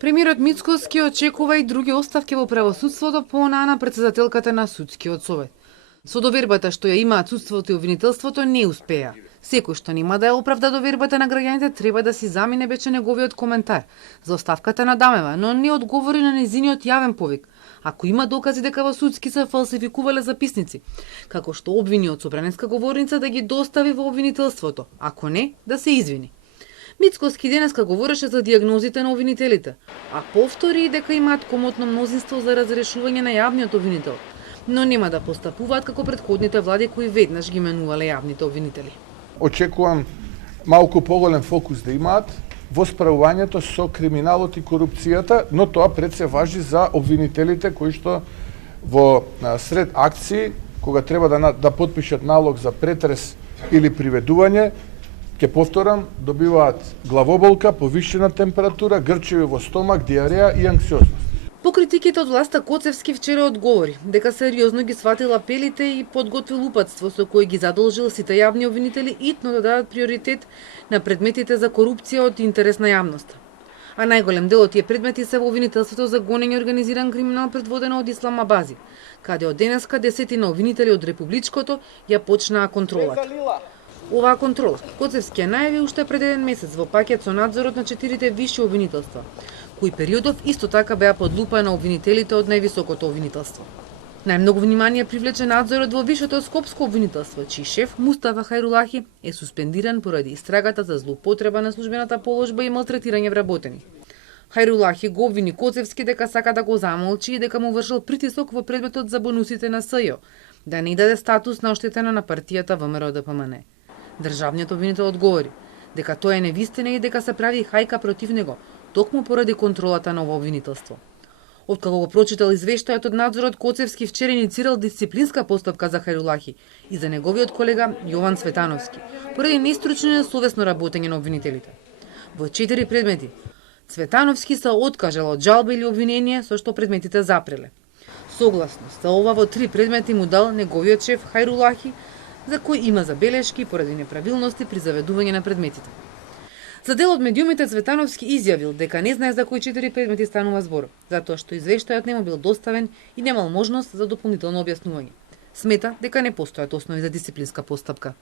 Премиерот Мицкоски очекува и други оставки во правосудството по на председателката на судскиот совет. Со довербата што ја имаат судството и обвинителството не успеа. Секој што нема да ја оправда довербата на граѓаните треба да си замине беше неговиот коментар за оставката на Дамева, но не одговори на нејзиниот јавен повик. Ако има докази дека во судски се фалсификувале записници, како што обвини од собраненска говорница да ги достави во обвинителството, ако не, да се извини. Мицкоски денеска говореше за диагнозите на обвинителите, а повтори и дека имаат комотно мнозинство за разрешување на јавниот обвинител, но нема да постапуваат како претходните влади кои веднаш ги менувале јавните обвинители. Очекувам малку поголем фокус да имаат во справувањето со криминалот и корупцијата, но тоа пред се важи за обвинителите кои што во сред акции, кога треба да потпишат налог за претрес или приведување, ке повторам, добиваат главоболка, повишена температура, грчеви во стомак, диареја и анксиозност. По критиките од власта Коцевски вчера одговори дека сериозно ги сватил апелите и подготвил упатство со кој ги задолжил сите јавни обвинители итно да дадат приоритет на предметите за корупција од интерес на јавноста. А најголем дел од тие предмети се во обвинителството за гонење организиран криминал предводено од Ислам Абази, каде од денеска десетина обвинители од Републичкото ја почнаа контролата. Оваа контрола Коцевски ја најави уште пред еден месец во пакет со надзорот на 4 висши обвинителства, кои периодов исто така беа под лупа на обвинителите од највисокото обвинителство. Најмногу внимание привлече надзорот во висшето скопско обвинителство, чиј шеф Мустафа Хајрулахи е суспендиран поради истрагата за злоупотреба на службената положба и малтретирање вработени. Хајрулахи го обвини Коцевски дека сака да го замолчи и дека му вршил притисок во предметот за бонусите на СЈО, да не даде статус на оштетена на партијата ВМРО-ДПМН. Државниот обвинител одговори дека тоа е невистина и дека се прави хајка против него, токму поради контролата на ова обвинителство. Откако го прочитал извештајот од надзорот, Коцевски вчера иницирал дисциплинска постапка за Хајрулахи и за неговиот колега Јован Цветановски, поради нестручно и несовесно работење на обвинителите. Во 4 предмети Цветановски се откажал од жалба или обвинение со што предметите запреле. Согласно со ова во 3 предмети му дал неговиот шеф Хајрулахи, за кој има забелешки поради неправилности при заведување на предметите. За дел од медиумите Цветановски изјавил дека не знае за кои 4 предмети станува збор, затоа што извештајот не му бил доставен и немал можност за дополнително објаснување. Смета дека не постојат основи за дисциплинска постапка.